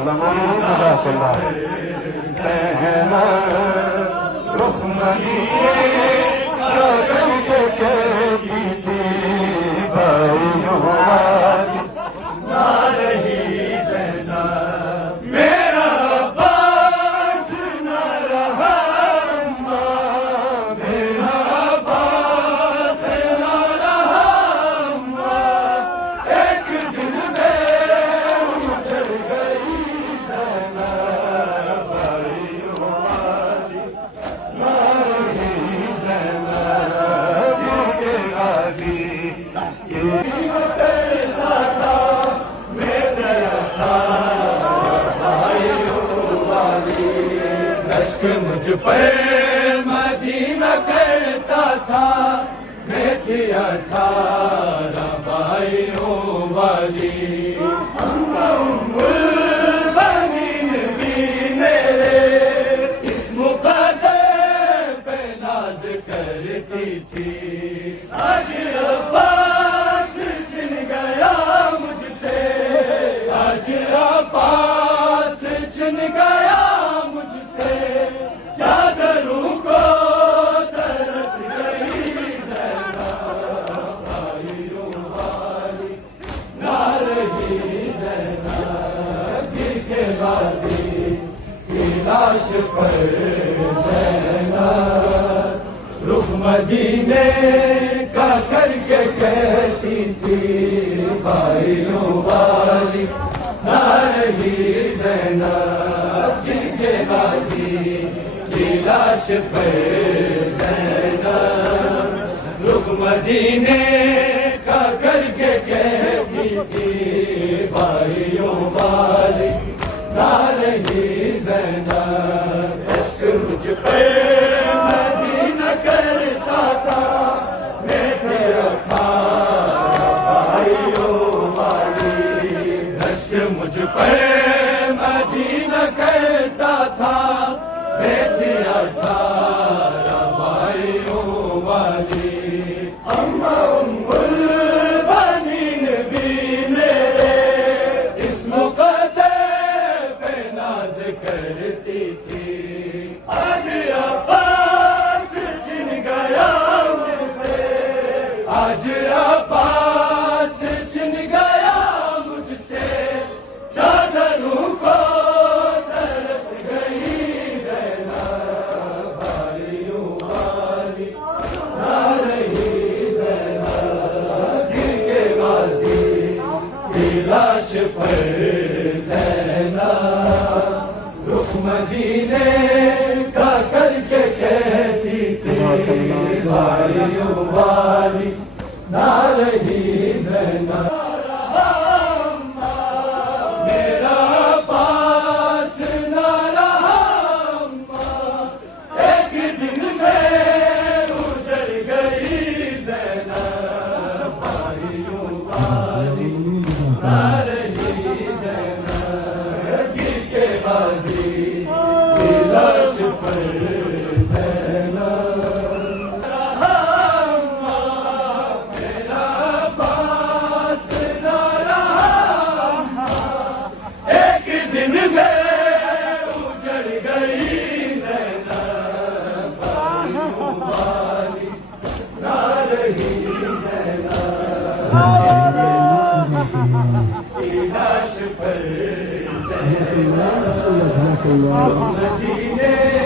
وسلم جزاک اللہ رخ مدینے کا کر کے کہتی تھی بھائیوں والی نہ رہی زینب میرا عباس نہ رہا میرا عباس نہ رہا ایک دن میں اجڑ گئی زینب بھائیوں والی نہ رہی زینب کے غازی مجھ پر مدینہ کرتا تھا میں تھی 18 بھائیوں والی ام البنین بھی میرے اس مقدر پہ ناز کرتی تھی آج عباس چھن گیا مجھ سے آج عباس چھن گیا مجھ سے چادروں کو ترس گئی زینب بھائیوں والی نہ رہی زینب کے غازی کی لاش پر زینب رخ مدینے کا کر کے کہتی تھی بھائیوں والی نہ رہی زینب کے غازی کی لاش پر زینب رخ مدینے کا کر کے کہتی تھی بھائیوں والی نہ رہی زینب عشق مجھ پہ مدینہ کرتا تھا میں تھے 18 بھائیوں والی عشق مجھ پہ مدینہ کرتا تھا میں تھی 18 بھائیوں والی ام البنین بھی میرے اس مقدر پہ ناز کرتی تھی آج عباس چھن گیا مجھ سے آج عباس چھن گیا مجھ سے چادروں کو ترس گئی زینب بھائیوں والی نہ رہی زینب کے غازی کی لاش پر زینب رخ مدینے کا کر کے کہتی تھی بھائیوں والی نہ رہی زینب مدینے